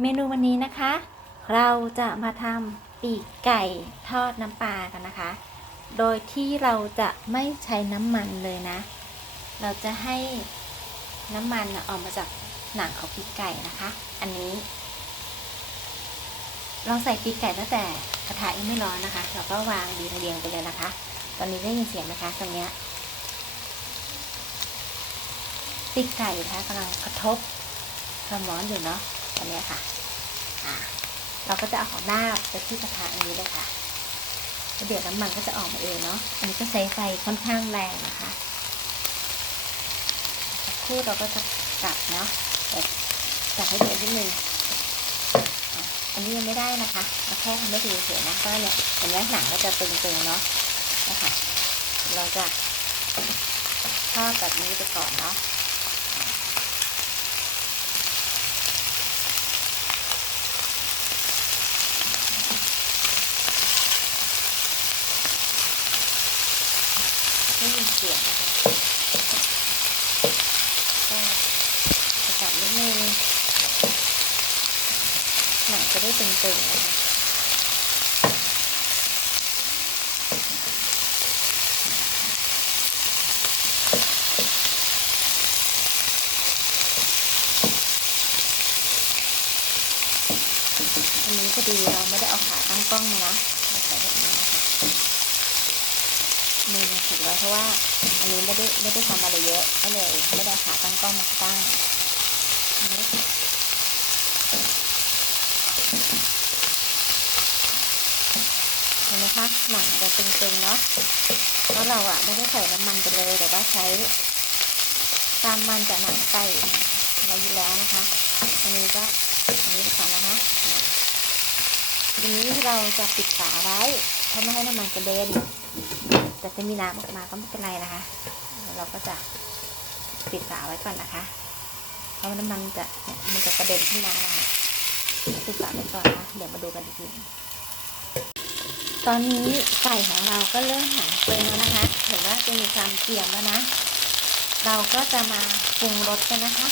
เมนูวันนี้นะคะ เราจะมาทำปีกไก่ทอดน้ำปลากันนะคะ โดยที่เราจะไม่ใช้น้ำมันเลยนะ เราจะให้น้ำมันออกมาจากหนังของปีกไก่นะคะ อันนี้ลองใส่ปีกไก่ตั้งแต่กระทะยังไม่ร้อนนะคะ เราก็วางดีเรียงไปเลยนะคะ ตอนนี้ได้ยินเสียงไหมคะตรงเนี้ยปีกไก่นะคะกำลังกระทบความร้อนอยู่เนาะ อนเนี้ค่ะอ่าเราก็จะเอาของหน้าไปที่กระทะอันนี้เลยค่ะแล้วเดี๋ยวน้ำมันก็จะออกมาเองเนาะ อันนี้ก็ใช้ไฟค่อนข้างแรงนะคะสักครู่เราก็จะกลับเนาะจับให้เดือดนิดนึงอะอันนี้ยังไม่ได้นะคะเราแค่ทำให้ดูเฉยนะก็เนี่ยเห็นไหมหนังก็จะตึงๆเนาะนะคะ เราจะทอดแบบนี้ไปก่อนเนาะ ไม่มีเสียงนะคะก็จะจับนิดนึงหนั งจะได้ตึงๆนะคะอันนี้พอดีเราไม่ได้เอาขาตั้งกล้องมานะเราใส่แบบนี้นะคะมือมันถือไว้เพราะว่าอันนี้ไม่ได้ไม่ได้ทำอะไรเยอะก็เลยไม่ได้ขาตั้งกล้องมาตั้งอันนี้เห็ นไหมคะหนังจะตึงๆเนาะเพราะเราอะไม่ได้ใส่น้ำมันไปเลยแต่ว่าใช้ตามมันจากหนังไก่เราอยู่แล้วนะคะ อันนี้ก็อันนี้ก่อนนะคะทีนี้เราจะปิดฝาไว้เพราะไม่ให้น้ำมันกระเด็นแต่จะมีน้ำออกมาก็ไม่เป็นไรนะคะ เราก็จะปิดฝาไว้ก่อนนะคะเพราะน้ำมันจะมันจะกระเด็นขึ้นมานะคะปิดฝาไว้ก่อนนะเดี๋ยวมาดูกันอีกที ตอนนี้ไก่ของเราก็เริ่มหางเปิงแล้วนะคะเห็นว่าจะมีความเกรียมแล้วนะ เราก็จะมาปรุงรสกันนะคะ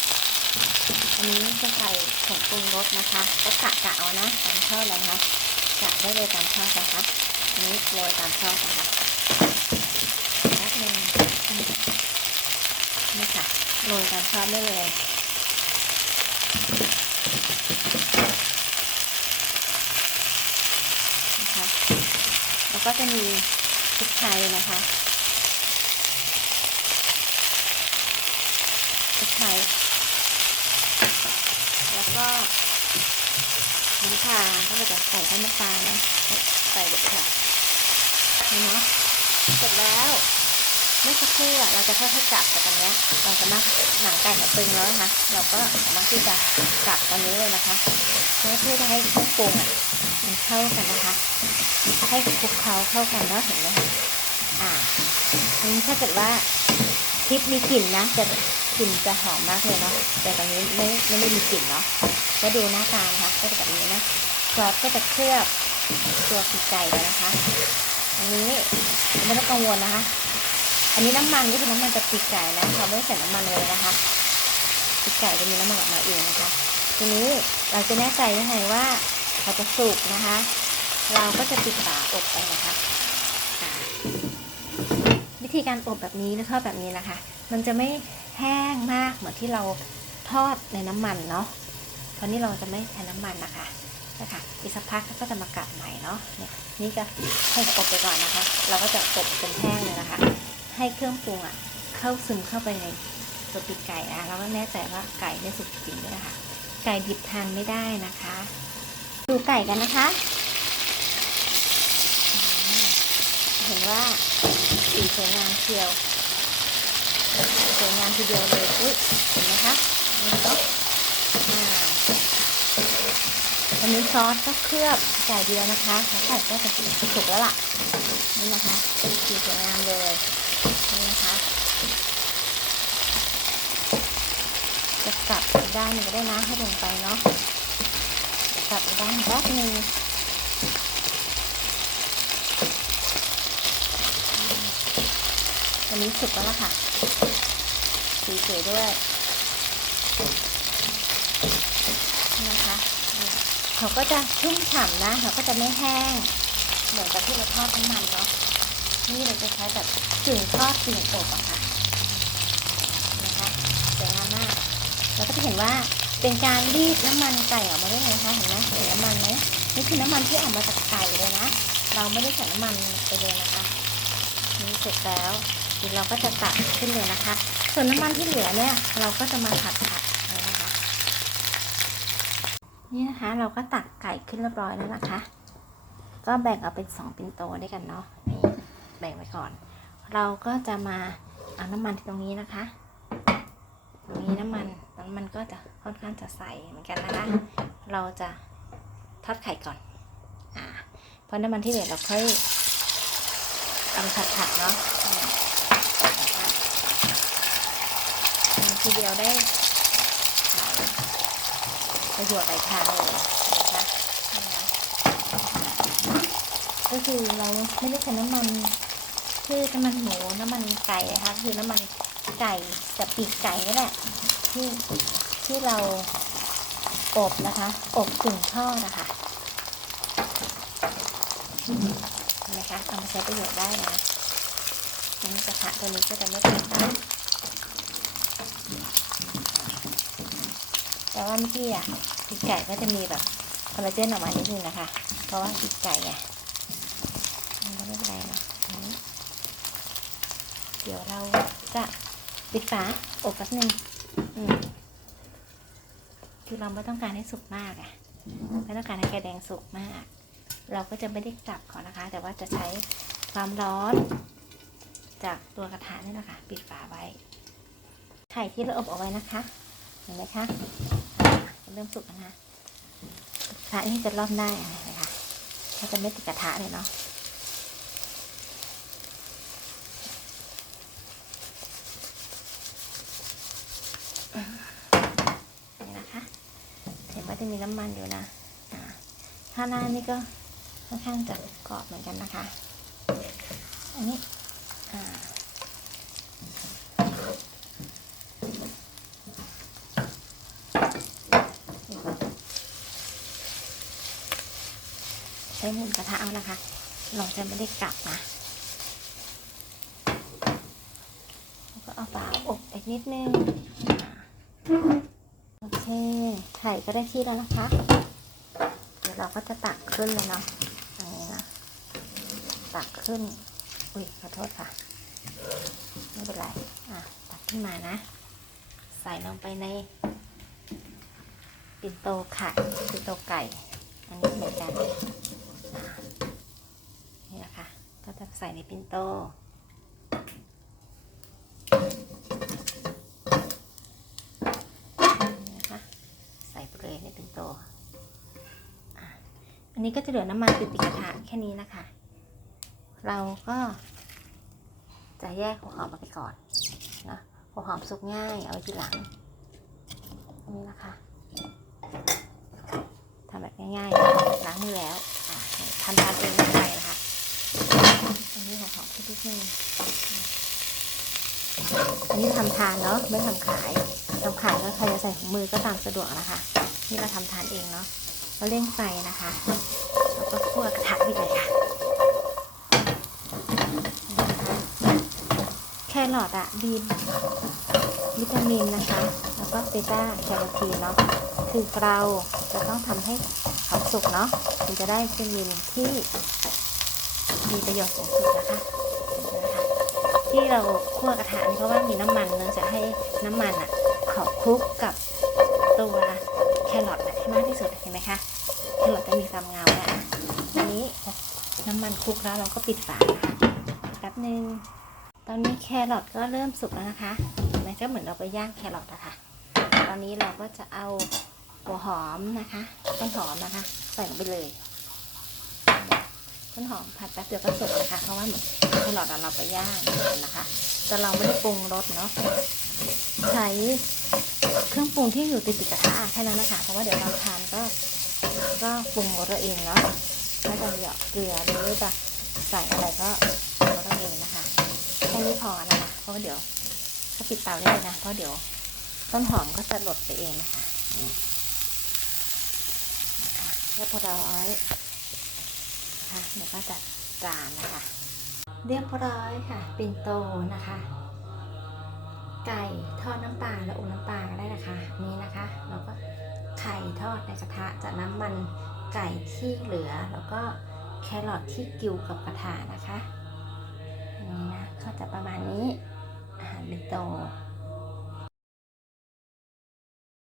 อันนี้จะใส่ผงปรุงรสนะคะก็กะกะเอานะตามชอบเลยนะคะกะได้เลยตามชอบนะคะอันนี้โรยตามชอบนะคะแป๊บนึงนี่ค่ะโรยตามชอบได้เลยนะคะแล้ว ก็จะมีพริกไทยนะคะพริกไทย แล้วก็น้ำปลาก็จะใส่แค่น้ำปลานะใส่เด็ดค่ะนี่เนาะเสร็จแล้ว เมื่อสักครู่อะเราจะค่อยๆกลับแต่ตอนนี้เราจะมารถหนังไก่มันตึงแล้วนะคะ เราก็สามารถที่จะกลับตอนนี้เลยนะคะเพื่อที่จะให้เครื่องปรุงอะมันเข้ากันนะคะ ให้คลุกเคล้าเข้ากันเนาะเห็นไหมอ่าอันนี้ถ้าเกิดว่าพริกมีกลิ่นนะจะกลิ่นจะหอมมากเลยเนาะแต่ตอนนี้ไม่ไม่ได้มีกลิ่นเนาะก็ดูหน้าตานะคะก็จะแบบนี้นะซอสก็จะเคลือบตัวปีกไก่แล้วนะคะ อันนี้ไม่ต้องกังวลนะคะ นนี้น้ำมันก็คือน้ำมันจากปีกไก่นะเราไม่ใส่น้ำมันเลยนะคะปีกไก่จะมีน้ำมันออกมาเองนะคะ ทีนี้เราจะแน่ใจยังไงว่าเขาจะสุกนะคะ เราก็จะปิดฝาอบไปนะคะวิธีการอบแบบนี้หรือทอดแบบนี้นะคะ มันจะไม่แห้งมากเหมือนที่เราทอดในน้ำมันเนาะเพราะนี่เราจะไม่ใช้น้ำมันนะคะนะคะอีกสักพักก็จะมากลับใหม่เนาะนี่ยนี่ก็ให้อบไปก่อนนะคะ เราก็จะอบจนแห้งเลยนะคะ ให้เครื่องปรุงอะเข้าซึมเข้าไปในตัวปีกไก่นะแล้วก็แน่ใจว่าไก่ได้สุกจริงด้วยนะคะไก่ดิบทานไม่ได้นะคะ ดูไก่กันนะคะ เห็นว่าสีสวยงามเชียวสวยงามทีเดียวเลยอุ้ยเห็นไหมคะนี่เนาะอันนี้ซอสก็เคลือบไก่เดียวนะคะแล้วไก่ก็จะสุกแล้วล่ะ นี่นะคะสีสวยงามเลย นี่นะคะ จะกลับอีกด้านหนึงก็ได้นะให้ลงไปเนาะกลับอีกด้านแป๊บนึงอันนี้สุกแล้วล่ะค่ะสีสวยด้วยนะคะเขาก็จะชุ่มฉ่ำนะเขาก็จะไม่แห้งเหมือนกับที่เราทอดน้ำมันเนาะ นี่เราจะใช้แบบกึ่งทอดกึ่งอบอะค่ะนะคะสวยงามมากเราก็จะเห็นว่าเป็นการรีดน้ำมันไก่ออกมาด้วยนะคะเห็นไหมเห็นน้ำมันไหมนี่คือน้ำมันที่ออกมาจากไก่เลยนะ เราไม่ได้ใส่น้ำมันไปเลยนะคะนี่เสร็จแล้วเดี๋ยวเราก็จะตักขึ้นเลยนะคะ ส่วนน้ำมันที่เหลือเนี่ยเราก็จะมาผัดผัดนะคะ นี่นะคะเราก็ตักไก่ขึ้นเรียบร้อยแล้วนะคะ ก็แบ่งเอาเป็นสองเปินโตด้วยกันเนาะนี่ แบ่งไว้ก่อน เราก็จะมาเอาน้ำมันตรงนี้นะคะ ตรงนี้น้ำมันน้ำมันก็จะค่อนข้างจะใสเหมือนกันนะคะ เราจะทอดไข่ก่อนอ่าเพราะน้ำมันที่เหลือเราค่อยเอาผัดผัดๆเนาะทีเดียวได้หลายประโยชน์หลายทางเลยนะคะนี่นะก็คือเราไม่ได้ใช้น้ำมัน คือน้ำมันหมูน้ำมันไก่นะคะคือน้ำมันไก่กับปีกไก่นี่แหละที่ที่เราอบนะคะ อบกึ่งทอดนะคะเห็นไหมคะเอามาใช้ประโยชน์ได้นะนี่กระทะตัวนี้ก็จะไม่ติดนะแต่ว่าเมื่อกี้อะปีกไก่ก็จะมีแบบคอลลาเจนออกมานิดนึงนะคะ เพราะว่าปีกไก่อะ มันก็ไม่เป็นไรนะอันนี้เดี๋ยวเราจะ ปิดฝาอบแป๊บนึงคือเราไม่ต้องการให้สุกมากอะไม่ต้องการให้ไก่แดงสุกมาก เราก็จะไม่ได้กลับก่อนนะคะ แต่ว่าจะใช้ความร้อน จากตัวกระทะนี่นะคะปิดฝาไว้ ไข่ที่เราอบเอาไว้นะคะ เห็นไหมคะเริ่มสุกแล้วนะกระทะนี่จะร่อนได้เห็นไหมคะถ้าจะไม่ติดกระทะเลยเนาะ นี่นะคะ็จะมีน้ำมันอยู่นะอ่าถ้าหน้านี่ก็ค่อนข้างจะกรอบเหมือนกันนะคะ อันนี้ใช้มุนกระทะเอานะคะ เราจะไม่ได้กลับนะแล้วก็เอาฝาอบอีกนิดนึง ไข่ก็ได้ที่แล้วนะคะ เดี๋ยวเราก็จะตักขึ้นเลยเนาะอันนี้นะ ตักขึ้น อุ้ยขอโทษค่ะ ไม่เป็นไร อะ ตักขึ้นมานะ ใส่ลงไปในปิ่นโตค่ะปิ่นโตไก่ อันนี้เหมือนกัน นี่แหละค่ะก็จะใส่ในปิ่นโต นี่นะคะใส่ไปเลยในปิ่นโตอะ อันนี้ก็จะเหลือน้ำมันติดติดกระทะแค่นี้นะคะ เราก็ จะแยกหัวหอมออกไปก่อนนะหัวหอมสุกง่ายเอาไว้ทีหลังนนี้นะคะทำแบบง่ายๆล้างมือแล้วทำทานเองไม่เป็นะคะอันนี้หัวหอมขึ้นนิดนึงอันนี้ทำทานเนาะไม่ทำขายทำขายก็ใครจะใส่ถุงมือก็ตามสะดวกนะคะ นี่เราทำทานเองเนาะ เราเร่งไฟนะคะแล้วก็คั่วกระทะไปเลยค่ะแครอทอะดีวิตามินนะคะ แล้วก็เบต้าแคโรทีนเนาะคือเราจะต้องทำให้เขาสุกเนาะถึงจะได้วิตามินที่มีประโยชน์สูงสุดนะคะนะคะที่เราคั่วกระทะนี่เพราะว่ามีน้ำมันเนื่องจากให้น้ำมันอะขอคลุกกับตัวแครอทให้มากที่สุดเห็นไหมคะ แครอทจะมีความเงาแล้วอะอันนี้ น้ำมันคลุกแล้วเราก็ปิดฝานะคะแป๊บนึงตอนนี้แครอทก็เริ่มสุกแล้วนะคะเห็นก็เหมือนเราไปย่างแครอทอะค่ะ ตอนนี้เราก็จะเอาหัวหอมนะคะต้นหอมนะคะ ใส่ลงไปเลยต้นหอมผัดแป๊บเดียวก็สุกนะคะเพราะว่าเหมือนแครอทเราไปย่างนะคะแต่เราไม่ได้ปรุงรสเนาะใช้เครื่องปรุงที่อยู่ติดติดกระทะแค่นั้นนะคะเพราะว่าเดี๋ยวเราทานก็ก็ปรุงรสเราเองเนาะ ถ้าจะเหยาะเกลือหรือจะใส่อะไรก็ปรุงรสเราเองนะคะ แค่นี้พอนะคะเพราะว่าเดี๋ยวก็ปิดเตาได้เลยนะเพราะเดี๋ยวต้นหอมก็จะหลดไปเองนะคะนี่นะคะรียบร้อยนะคะเดี๋ยวก็จัดจานนะคะ เรียบร้อยค่ะปิ่นโตนะคะ ไก่ทอดน้ำปลาและอบน้ำปลาก็ได้นะคะ นี่นะคะแล้วก็ไข่ทอดในกระทะจากน้ำมัน ไก่ที่เหลือแล้วก็แครอทที่กิวกับกระถานะคะนี่นะก็จะประมาณนี้อาหารบิโต